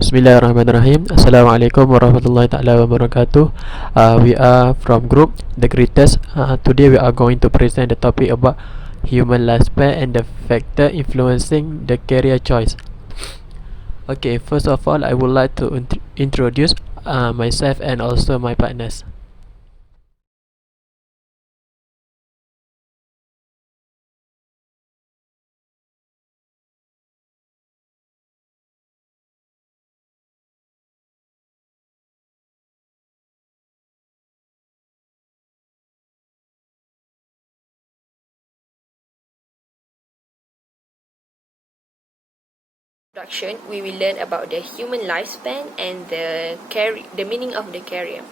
Bismillahirrahmanirrahim. Assalamualaikum warahmatullahi taala wabarakatuh. We are from group The Greatest. Today we are going to present the topic about human lifespan and the factor influencing the career choice. Okay, first of all, I would like to introduce myself and also my partners. Introduction, we will learn about the human lifespan and the meaning of the career.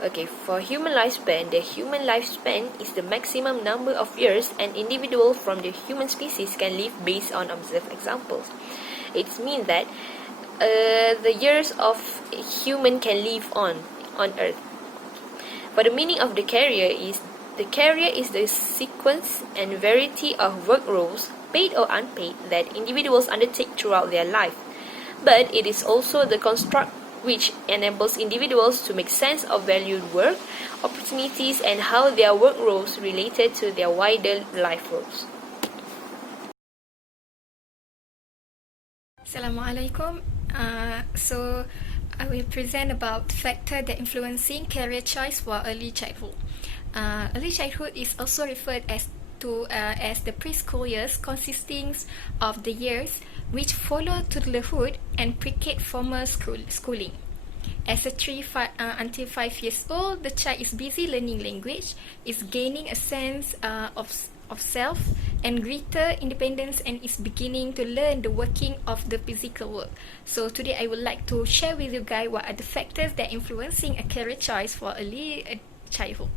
Okay, for human lifespan, the human lifespan is the maximum number of years an individual from the human species can live based on observed examples. It means that the years of human can live on Earth. For the meaning of the career is the sequence and variety of work roles, paid or unpaid, that individuals undertake throughout their life. But it is also the construct which enables individuals to make sense of valued work, opportunities, and how their work roles related to their wider life roles. Assalamualaikum. So I will present about factor that influencing career choice for early childhood. Early childhood is also referred as the preschool years, consisting of the years which follow toddlerhood and pre-K formal schooling. As a 3 until 5 years old, the child is busy learning language, is gaining a sense of self and greater independence, and is beginning to learn the working of the physical world. So today I would like to share with you guys what are the factors that influencing a career choice for early childhood.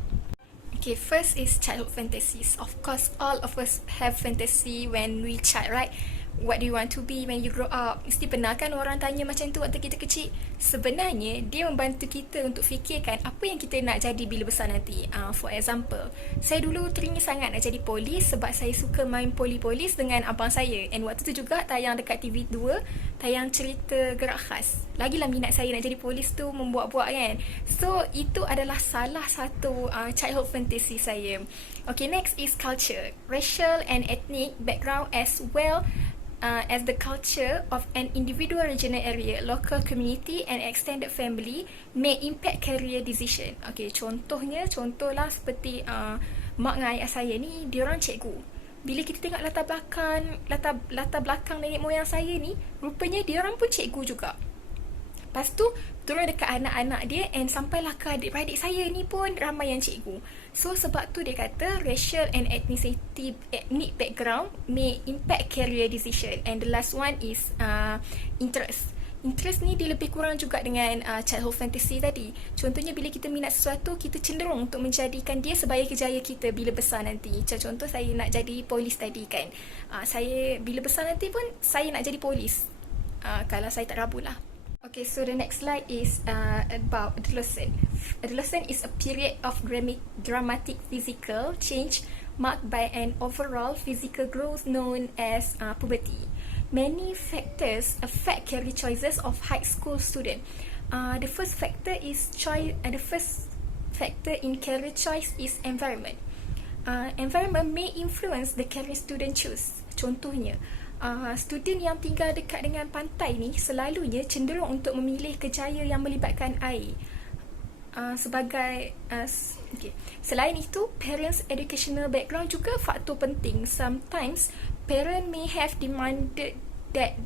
Okay, first is childhood fantasies. Of course, all of us have fantasy when we child, right? What do you want to be when you grow up? Mesti pernah kan orang tanya macam tu waktu kita kecil. Sebenarnya, dia membantu kita untuk fikirkan apa yang kita nak jadi bila besar nanti. For example, saya dulu teringin sangat nak jadi polis sebab saya suka main polis dengan abang saya. And waktu tu juga tayang dekat TV2, tayang cerita gerak khas. Lagilah minat saya nak jadi polis tu membuat-buat kan. So, itu adalah salah satu childhood fantasy saya. Okay, next is culture. Racial and ethnic background as well as the culture of an individual regional area, local community and extended family may impact career decision. Okay, contohlah seperti mak dengan ayah saya ni, diorang cikgu. Bila kita tengok latar belakang nenek moyang saya ni, rupanya diorang pun cikgu juga. Lepas tu, turun dekat anak-anak dia and sampailah ke adik-beradik saya ni pun ramai yang cikgu. So, sebab tu dia kata racial and ethnic background may impact career decision. And the last one is interest. Interest ni dia lebih kurang juga dengan childhood fantasy tadi. Contohnya bila kita minat sesuatu, kita cenderung untuk menjadikan dia sebagai kerjaya kita bila besar nanti. Contoh saya nak jadi polis tadi kan. Saya bila besar nanti pun saya nak jadi polis. Kalau saya tak rabu lah. Okay, so the next slide is about adolescence. Adolescence is a period of dramatic physical change marked by an overall physical growth known as puberty. Many factors affect career choices of high school students. The first factor in career choice is environment. Environment may influence the career student choose. Contohnya, student yang tinggal dekat dengan pantai ni selalunya cenderung untuk memilih kerjaya yang melibatkan air. Selain itu, parents' educational background juga faktor penting. Sometimes, parents may have demanded that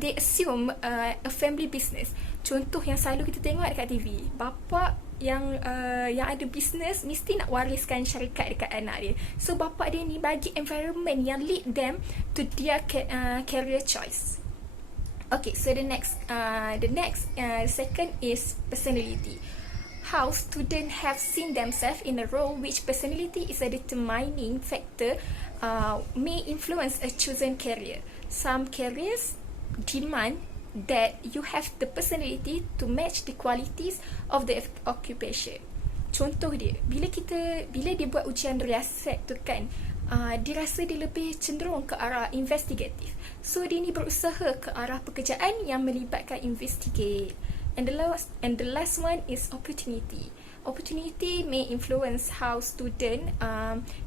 they assume a family business. Contoh yang selalu kita tengok dekat TV, bapa yang ada business mesti nak wariskan syarikat dekat anak dia. So bapa dia ni bagi environment yang lead them to their career choice. Okay, so the next second is personality. How students have seen themselves in a role which personality is a determining factor may influence a chosen career. Some careers demand that you have the personality to match the qualities of the occupation. Contoh dia, bila dia buat ujian riasat tu kan, dia rasa dia lebih cenderung ke arah investigatif. So dia ni berusaha ke arah pekerjaan yang melibatkan investigate. And the last one is opportunity. Opportunity may influence how students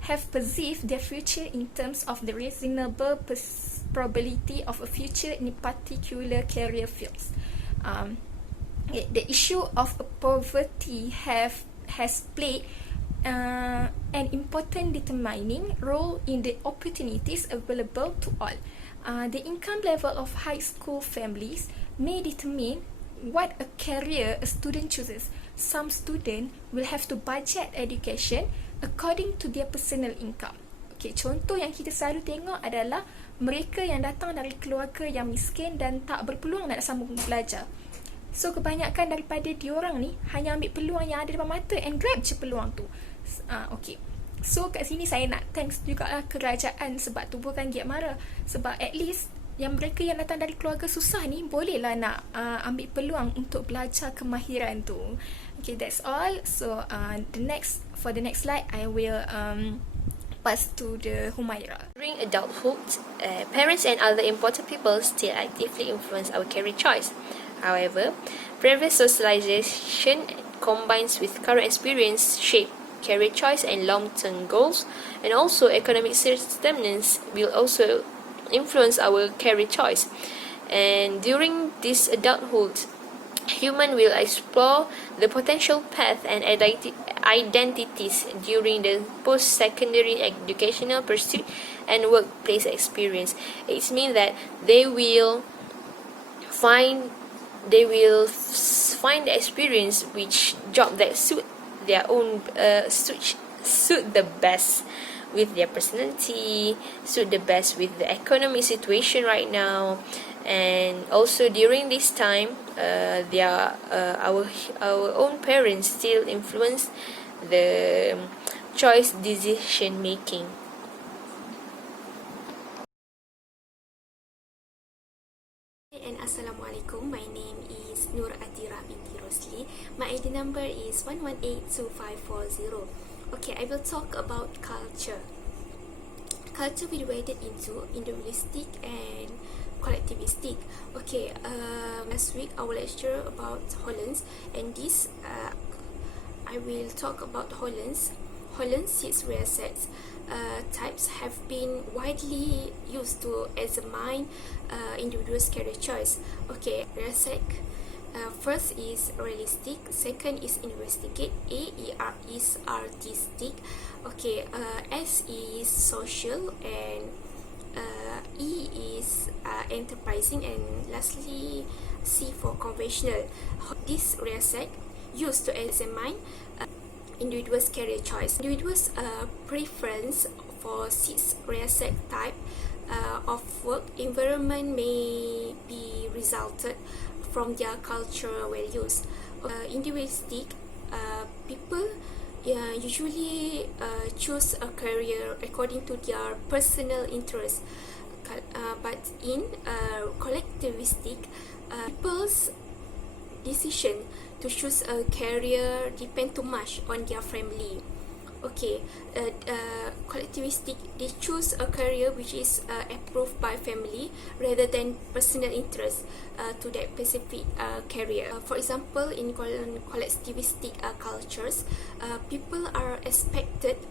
have perceived their future in terms of the reasonable probability of a future in particular career fields. The issue of poverty has played an important determining role in the opportunities available to all. The income level of high school families may determine what a career a student chooses. Some students will have to budget education according to their personal income. Okay, contoh yang kita selalu tengok adalah mereka yang datang dari keluarga yang miskin dan tak berpeluang nak sambung belajar. So kebanyakan daripada diorang ni hanya ambil peluang yang ada depan mata and grab je peluang tu. Okay. So kat sini saya nak thanks jugalah kerajaan sebab tubuhkan Giat Mara. Sebab at least yang mereka yang datang dari keluarga susah ni bolehlah nak ambil peluang untuk belajar kemahiran tu. Okay, that's all. So for the next slide I will pass to the Humaira. During adulthood, parents and other important people still actively influence our career choice. However, previous socialization combines with current experience shape career choice and long-term goals, and also economic circumstances will also influence our career choice. And during this adulthood, human will explore the potential path and identities during the post-secondary educational pursuit and workplace experience. It means that they will find the experience which job that suit their own suit the best with their personality, suit the best with the economic situation right now. And also during this time, our own parents still influence the choice decision making. And Assalamualaikum. My name is Nur Atira binti Rosli. My ID number is 1182540. Okay, I will talk about culture. Culture will be divided into individualistic and collectivistic. Okay, last week I will lecture about Hollands, and this I will talk about Hollands. Holland's 6 rare sets types have been widely used to examine individuals' career choice. Okay, rare set. First is realistic, second is investigate, A is artistic, okay, S is social, and E is enterprising, and lastly C for conventional. This rare set used to examine individuals' career choice. Individuals' preference for 6 rare set type of work environment may be resulted from their cultural values. Individualistic people usually choose a career according to their personal interest, but in collectivistic, people's decision to choose a career depend too much on their family. Okay, collectivistic, they choose a career which is approved by family rather than personal interest to that specific career. For example, in collectivistic cultures, people are expected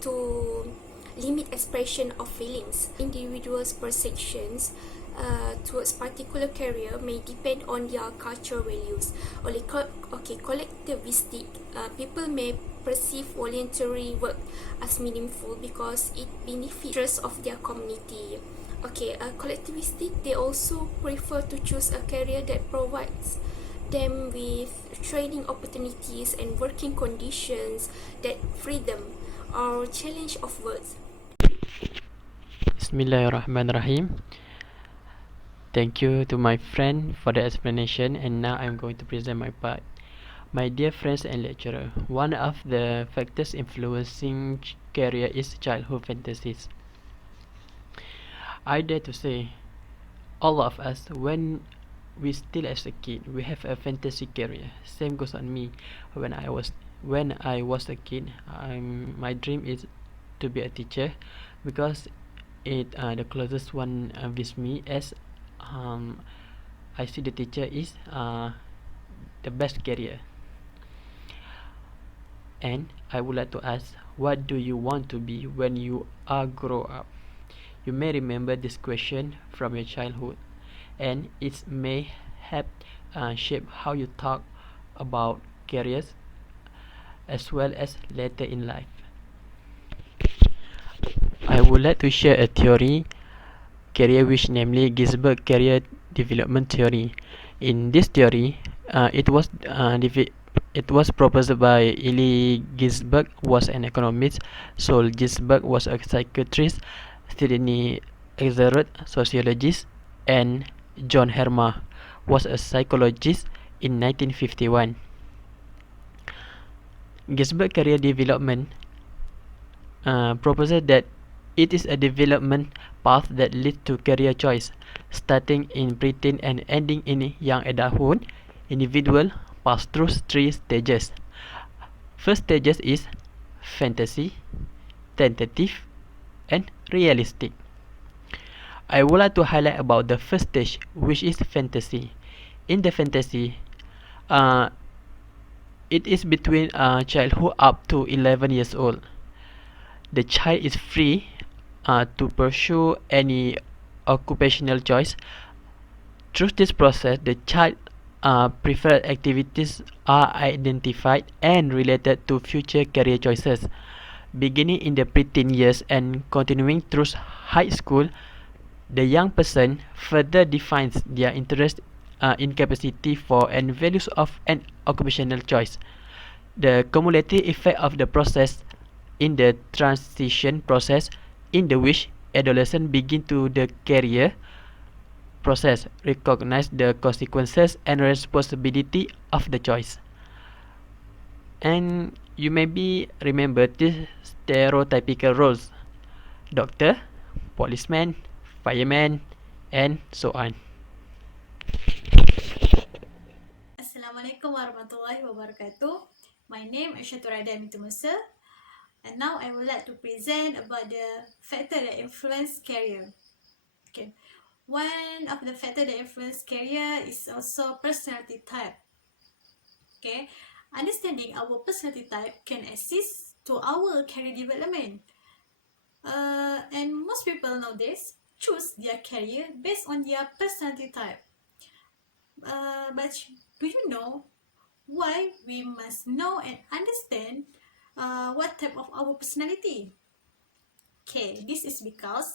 to limit expression of feelings. Individuals' perceptions towards particular career may depend on their cultural values. Collectivistic people may perceive voluntary work as meaningful because it benefits of their community. Okay, collectivistic, they also prefer to choose a career that provides them with training opportunities and working conditions that free them or challenge of words. Bismillahirrahmanirrahim. Thank you to my friend for the explanation, and now I'm going to present my part. My dear friends and lecturer, one of the factors influencing career is childhood fantasies. I dare to say, all of us, when we still as a kid, we have a fantasy career. Same goes on me. When I was a kid, my dream is to be a teacher, because it the closest one with me as I see the teacher is the best career. And I would like to ask, what do you want to be when you are grow up? You may remember this question from your childhood, and it may help shape how you talk about careers as well as later in life. I would like to share a theory, career which namely Gisbert career development theory. In this theory, it was proposed by Elie Gisbert was an economist, Sol Gisbert was a psychiatrist, Sidney Exeroth sociologist, and John Herma was a psychologist in 1951. Gisbert career development proposes that it is a development path that leads to career choice, starting in preteen and ending in young adulthood. Individual pass through three stages. First stages is fantasy, tentative, and realistic. I would like to highlight about the first stage, which is fantasy. In the fantasy, uh, it is between childhood up to 11 years old. The child is free to pursue any occupational choice. Through this process, the child preferred activities are identified and related to future career choices. Beginning in the preteen years and continuing through high school, the young person further defines their interest, incapacity for and values of an occupational choice. The cumulative effect of the process in the transition process in the which adolescents begin to the career process recognize the consequences and responsibility of the choice. And you maybe remember these stereotypical roles: doctor, policeman, fireman, and so on. Assalamualaikum warahmatullahi wabarakatuh. My name is Shaturada Amintu Musa, and now I would like to present about the factor that influence career. Okay, one of the factor that influence career is also personality type. Okay, understanding our personality type can assist to our career development. And most people nowadays choose their career based on their personality type. But do you know why we must know and understand what type of our personality? Okay, this is because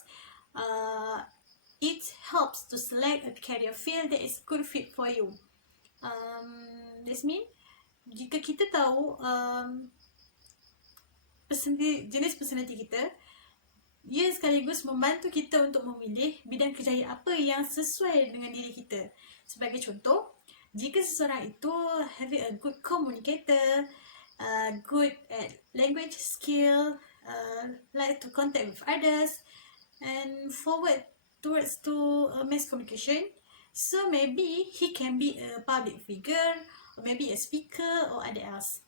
it helps to select a career field that is good fit for you. This means jika kita tahu jenis personality kita, ia sekaligus membantu kita untuk memilih bidang kerjaya apa yang sesuai dengan diri kita. Sebagai contoh, jika seseorang itu having a good communicator, good at language skill, like to contact with others, and forward towards to mass communication, so maybe he can be a public figure, or maybe a speaker, or other else.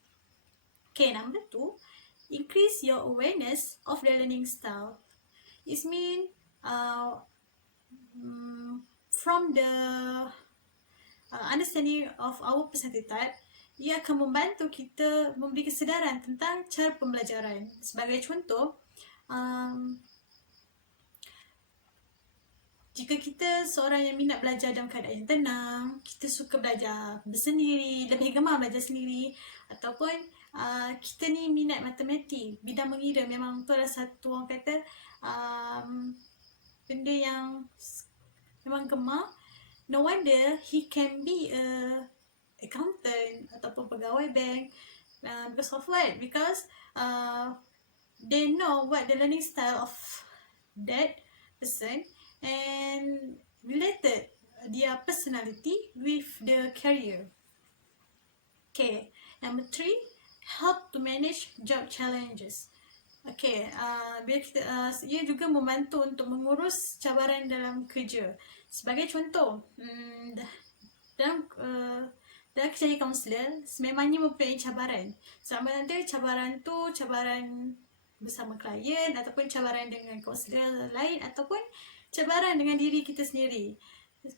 Okay, number 2, increase your awareness of the learning style. It means from the understanding of our personality type, ia akan membantu kita memberi kesedaran tentang cara pembelajaran. Sebagai contoh, jika kita seorang yang minat belajar dalam keadaan yang tenang, kita suka belajar bersendiri, lebih gemar belajar sendiri, ataupun kita ni minat matematik, bidang mengira, memang tu adalah satu orang kata benda yang memang gemar. No wonder he can be a accountant ataupun pegawai bank. Because of what? Because they know what the learning style of that person and related their personality with the career. Okay, number 3, help to manage job challenges. Okay, bila kita, ia juga membantu untuk mengurus cabaran dalam kerja. Sebagai contoh, dalam kerjaya kaunselor, sememangnya mempunyai cabaran. Sama ada cabaran tu cabaran bersama klien, ataupun cabaran dengan kaunselor lain, ataupun cabaran dengan diri kita sendiri.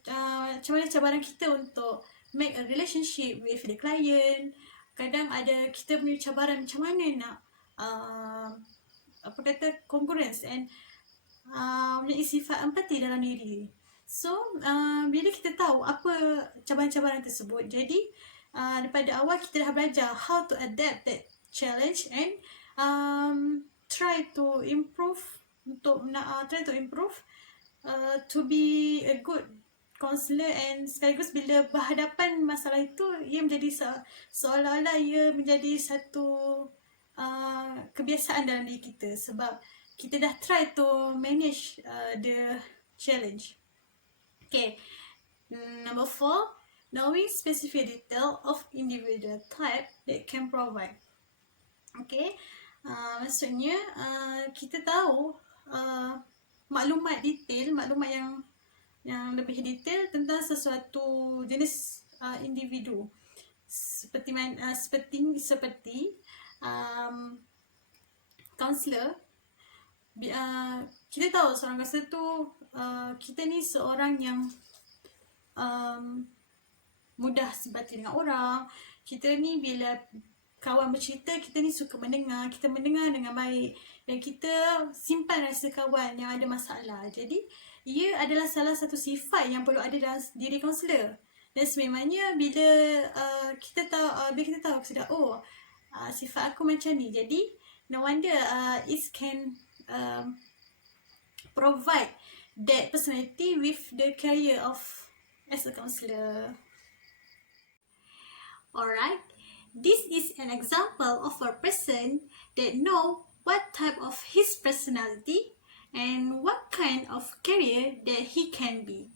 Macam mana cabaran kita untuk make a relationship with the client. Kadang ada kita punya cabaran macam mana nak congruence and mempunyai sifat empati dalam diri. So, bila kita tahu apa cabaran-cabaran tersebut, jadi daripada awal kita dah belajar how to adapt that challenge and try to improve to be a good counselor, and sekaligus bila berhadapan masalah itu, ia menjadi seolah-olah ia menjadi satu kebiasaan dalam diri kita, sebab kita dah try to manage the challenge. Okay, number 4, knowing specific detail of individual type that can provide. Okay, maksudnya kita tahu maklumat yang lebih detail tentang sesuatu jenis individu, seperti kaunselor. Kita tahu seorang kaunselor tu, kita ni seorang yang mudah simpati dengan orang. Kita ni bila kawan bercerita, kita ni suka mendengar, kita mendengar dengan baik, dan kita simpan rasa kawan yang ada masalah. Jadi ia adalah salah satu sifat yang perlu ada dalam diri kaunselor. Dan sememangnya bila kita tahu sudah, sifat aku macam ni, jadi no wonder it can provide that personality with the career of as a counselor. Alright, this is an example of a person that know what type of his personality and what kind of career that he can be.